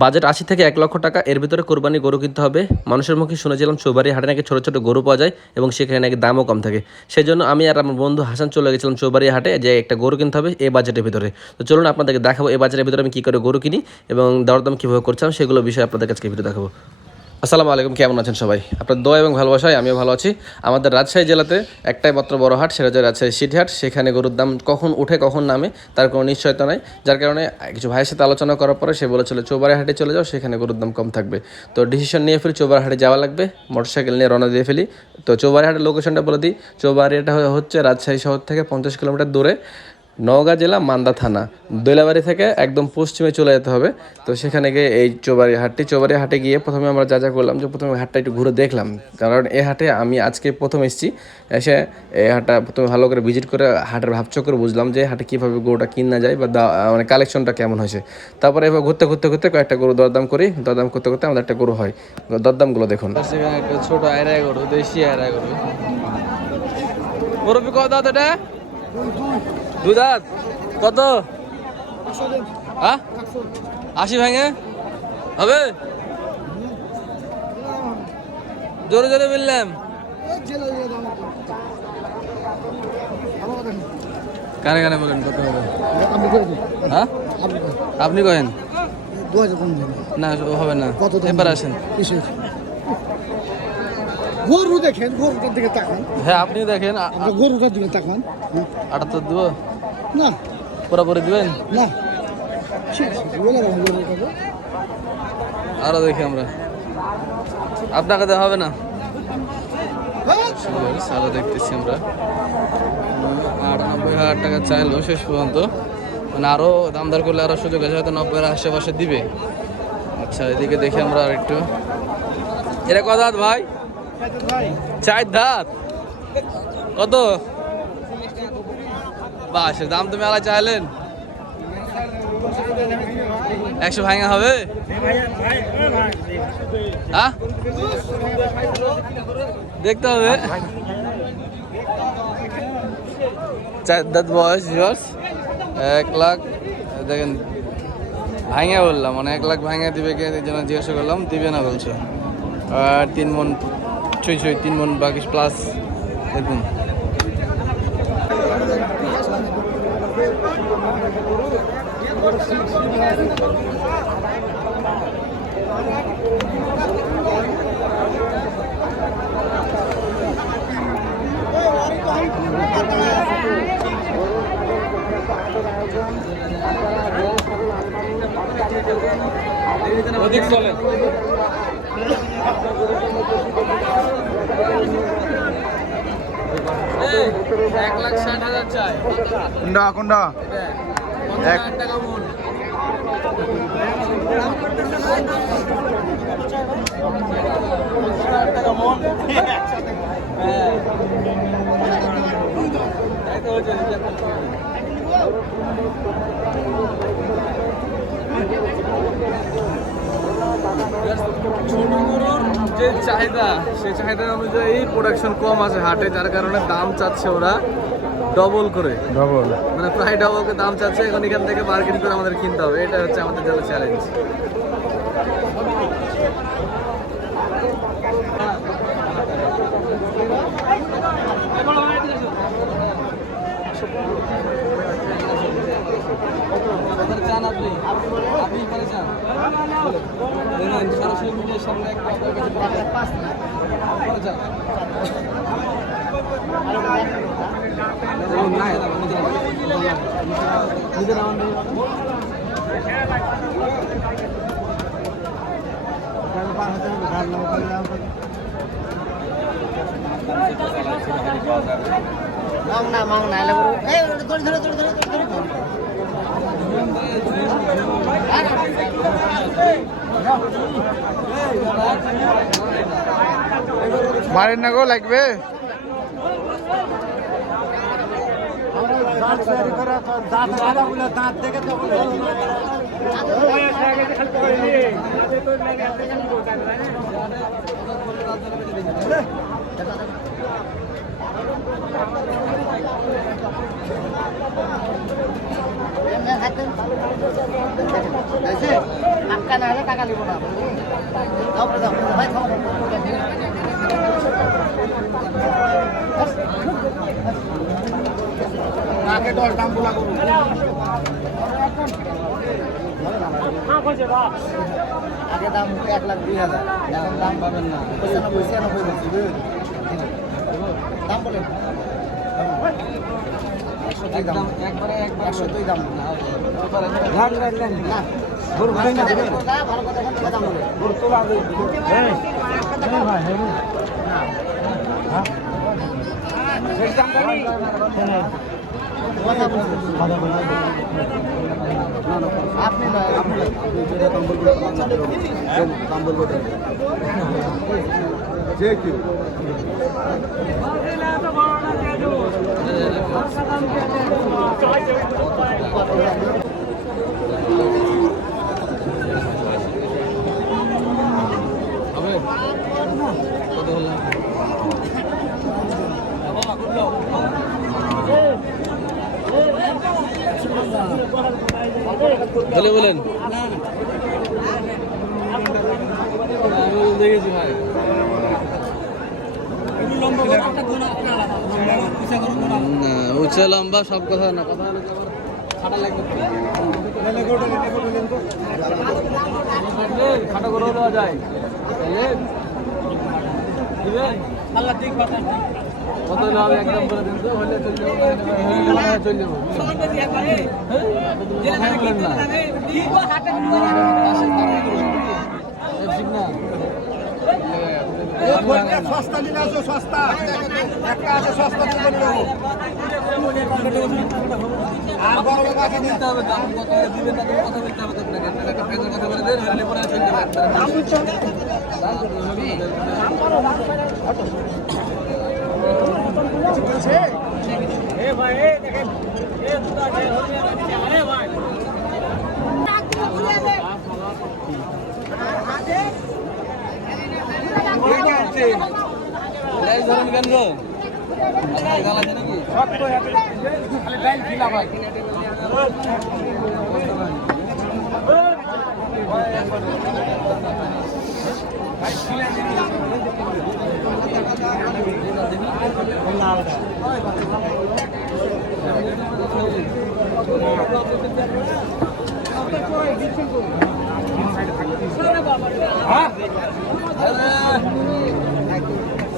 Budget ৮০ থেকে ১ লক্ষ টাকা এর ভিতরে কোরবানি গরু কিনতে হবে। মানুষের মুখে শুনেছিলাম চৌবাড়ি হাটে নাকি ছোটো ছোটো গরু পাওয়া যায় এবং সেখানে নাকি দামও কম থাকে। সেই জন্য আমি আর আমার বন্ধু হাসান চলে গেছিলাম চৌবাড়ি হাটে, যে একটা গরু কিনতে হবে এই বাজেটের ভিতরে। তো চলুন আপনাদেরকে দেখাবো এই বাজেটের ভিতরে আমি কী করে গরু কিনি এবং দরদাম কীভাবে করছিলাম সেগুলো বিষয়ে আপনাদের কাছে ভিডিও দেখাবো। আসসালামু আলাইকুম, কেমন আছেন সবাই? আপনার দোয়া এবং ভালোবাসায় আমিও ভালো আছি। আমাদের রাজশাহী জেলাতে একটাই মাত্র বড় হাট, সেটা হচ্ছে রাজশাহী সিটি হাট। সেখানে গরুর দাম কখন উঠে কখন নামে তার কোনো নিশ্চয়তা নাই, যার কারণে কিছু ভাইয়ের সাথে আলোচনা করার পরে সে বলেছিল চৌবাড়ি হাটে চলে যাও, সেখানে গরুর দাম কম থাকবে। তো ডিসিশন নিয়ে ফেলি চৌবাড়ি হাটে যাওয়া লাগবে, মোটরসাইকেল নিয়ে রওনা দিয়ে ফেলি। তো চৌবাড়ি হাটের লোকেশনটা বলে দিই। চৌবাড়ি হাটটা হচ্ছে রাজশাহী শহর থেকে 50 কিলোমিটার দূরে, নওগাঁ জেলা মান্দা থানা, দৈলাবাড়ি থেকে একদম পশ্চিমে চলে যেতে হবে। তো সেখানে গিয়ে এই চৌবাড়ি হাটে গিয়ে প্রথমে আমরা যা করলাম যে প্রথমে হাটটা একটু ঘুরে দেখলাম, কারণ এই হাটে আমি আজকে প্রথম এসেছি। এসে এই হাটটা প্রথমে ভালো করে ভিজিট করে হাটের ভাবচক্করে বুঝলাম যে হাটে কীভাবে গরুটা কিনা যায় বা মানে কালেকশনটা কেমন হয়েছে। তারপরে এবার ঘুরতে কয়েকটা গরু দরদাম করি, দরদাম করতে আমাদের একটা গরু হয়। দরদামগুলো দেখুন। সেখানে একটা ছোট আয়রায় গরু, দেশি আয়রায় গরু। মুরব্বি কত দাঁত এটা? দুই দাঁত। কত? হ্যাঁ, 80 ভেঙে হবে? জোরে জোরে বললাম। কানে কানে বলেন কত হবে? হ্যাঁ, আপনি কহেন না, হবে না। এবার আসেন। গরু দেখেন, গরুটার দিকে তাকান। হ্যাঁ, আপনিও দেখেন। গরুটার দিকে তাকান। 78 দিব না, পুরোপুরি দিবেন না। আরো দেখি আমরা, আপনাকে দেওয়া হবে না। আরো দেখতেছি আমরা 98,000 টাকা চাইলো শেষ পর্যন্ত, মানে আরো দামদার করলে আরো সুযোগ আছে, হয়তো 90-এর আশেপাশে দিবে। আচ্ছা, এদিকে দেখি আমরা আর একটু। এটা কত দাঁত ভাই? 4 দাঁত। কত? বাস দাম তুমি আলাদা চাইলেন। 100 ভাঙা হবে? হ্যাঁ, দেখতে হবে। 4 দাঁত বয়স, 1 লাখ। দেখেন ভাঙা বললাম, মানে 1 লাখ ভাঙা দিবে কে জন্য জিজ্ঞাসা করলাম, দিবে না বলছে। আর 3 মন ছুঁই 3 মন বাকি প্লাস এরকম। অধিক চলে। 1,60,000 চাই। কোনটা? 1,000 টাকা মন। ছোট গরুর যে চাহিদা, সেই চাহিদা অনুযায়ী প্রোডাকশন কম আছে হাটে, যার কারণে দাম চাচ্ছে ওরা ডবল করে, মানে প্রায় ডবল করে দাম চাচ্ছে। এখন এখান থেকে মার্কেট করে আমাদের কিনতে হবে, এটা হচ্ছে আমাদের জন্য চ্যালেঞ্জ। চান আপনি করে চান সরাসরি মিডিয়ার সামনে মাংনা মারেন না গো, লাগবে। দাঁত দেখে তো টাকা না হলে টাকা নিব না দাও দাও ভাই খাও আগে দর দাম বলা করু আগে দাম 1,02,000 এখন দাম পাবেন না 95 বলছি দাম বলেন একদম একবারে 100 দাম না না গরু ভাই না ভালো কথা এখন দাম বলে গরু তোলা হ্যাঁ ভাই হ্যাঁ একদম জানি কথা বলছেন আপনি না আপনি যেটা দাম বলবেন দাম বলবেন যে কি বলে বলেন দেখেছি ভাই উঁচা লম্বা সব কথা না কথা হলো খাটা লাগবে খাটা করে দেওয়া যায় আল্লাহ ঠিক কথা কত হবে একদম করে দিন তো হলে চলে যাবো সস্তা দিন আসো সস্তা একটা আছে সস্তা দিন আর বড় কাছে নিতে হবে দাম কত দিবেন তাকে কথা বলতে হবে আপনাকে একটা প্রেজেন্ট কথা বলে দেন হলে পরে চলে যাবে এ ভাই এ দেখেন এ দুটা আছে আরে ভাই ধরেন কেন গো গাল আছে নাকি খালি ডাইল খিলা ভাই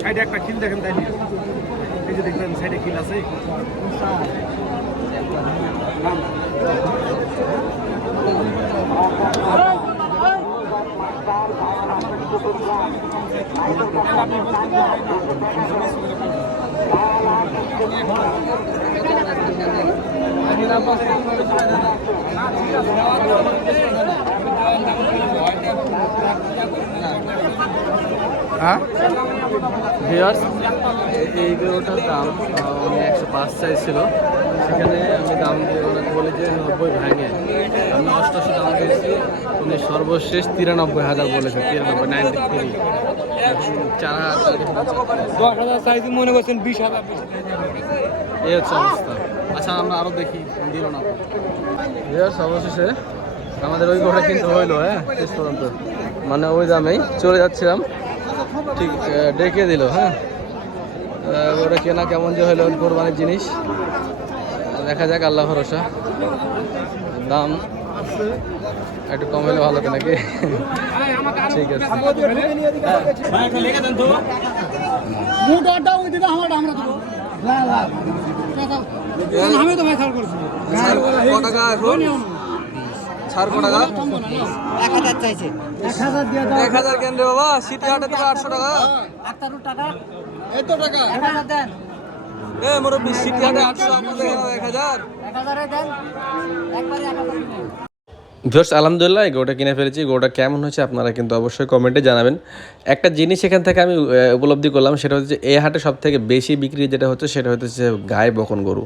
সাইডে একটা খিল দেখেন তাই এই যে দেখবেন সাইডে খিল আছে হ্যাঁ ভিউয়ার্স এই গরুটার দাম উনি 105 চাইছিল, সেখানে আমি দাম দিয়ে ওনাকে বলি যে 90 ভাঙে, আমি 88 দাম দিয়েছি, উনি সর্বশেষ 93,000 বলেছেন, 93 10,000 সাইজ মনে করছেন 20,000 এই হচ্ছে অবস্থা। আচ্ছা আমরা আরও দেখি, দিল না ভিউয়ার্স। অবশেষে আমাদের ওই গরুটা কিন্তু হইলো, হ্যাঁ শেষ পর্যন্ত, মানে ওই দামেই চলে যাচ্ছিলাম, ঠিক ডেকে দিল। হ্যাঁ ওটা কেনা কেমন যে হলো কোরবানির জিনিস, দেখা যাক, আল্লাহ ভরসা। দাম একটু কম হলে ভালো তো নাকি? ঠিক আছে, ছাড় কো টাকা 1,000 চাইছে 1,000 কেন রে বাবা? সিটি হাটে তো 800 টাকা। এত টাকা 1,000 দেন। এ মুরব্বি, সিটি হাটে 800, আপনাদের 1,000। দেন একবারে 1,000 ভিউয়ার্স আলহামদুলিল্লাহ এই গরুটা কিনে ফেলেছি। গরুটা কেমন হয়েছে আপনারা কিন্তু অবশ্যই কমেন্টে জানাবেন। একটা জিনিস এখান থেকে আমি উপলব্ধি করলাম, সেটা হচ্ছে যে এই হাটে সব থেকে বেশি বিক্রি যেটা হচ্ছে সেটা হচ্ছে গায়ে বকন গরু।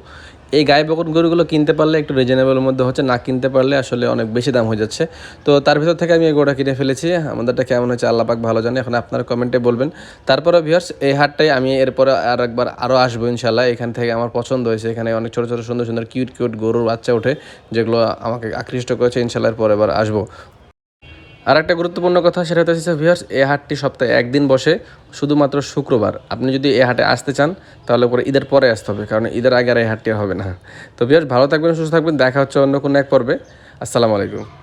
এই গায়ে বকন গরুগুলো কিনতে পারলে একটু রিজনেবলের মধ্যে হচ্ছে, না কিনতে পারলে আসলে অনেক বেশি দাম হয়ে যাচ্ছে। তো তার ভিতর থেকে আমি এই গরুটা কিনে ফেলেছি। আমাদেরটা কেমন হয়েছে আল্লাহ পাক ভালো জানে, এখন আপনারা কমেন্টে বলবেন। তারপরে ভিউয়ার্স এই হাটটাই আমি এরপরে আরও আসবো ইনশাল্লাহ। এখান থেকে আমার পছন্দ হয়েছে, এখানে অনেক ছোটো ছোটো সুন্দর সুন্দর কিউট কিউট গরুর বাচ্চা ওঠে, যেগুলো আমাকে আকৃষ্ট করেছে। ইনশাল্লাহ পরে এবার আসবো। আর একটা গুরুত্বপূর্ণ কথা সেটা হচ্ছে ভিউয়ার্স, এই হাটটি সপ্তাহে একদিন বসে, শুধুমাত্র শুক্রবার। আপনি যদি এই হাটে আসতে চান তাহলে পরে ঈদের পরে আসতে হবে, কারণ ঈদের আগে আর এই হাটটি আর হবে না। তো ভিউয়ার্স, ভালো থাকবেন, সুস্থ থাকবেন, দেখা হচ্ছে অন্য কোনো এক পর্বে। আসসালামু আলাইকুম।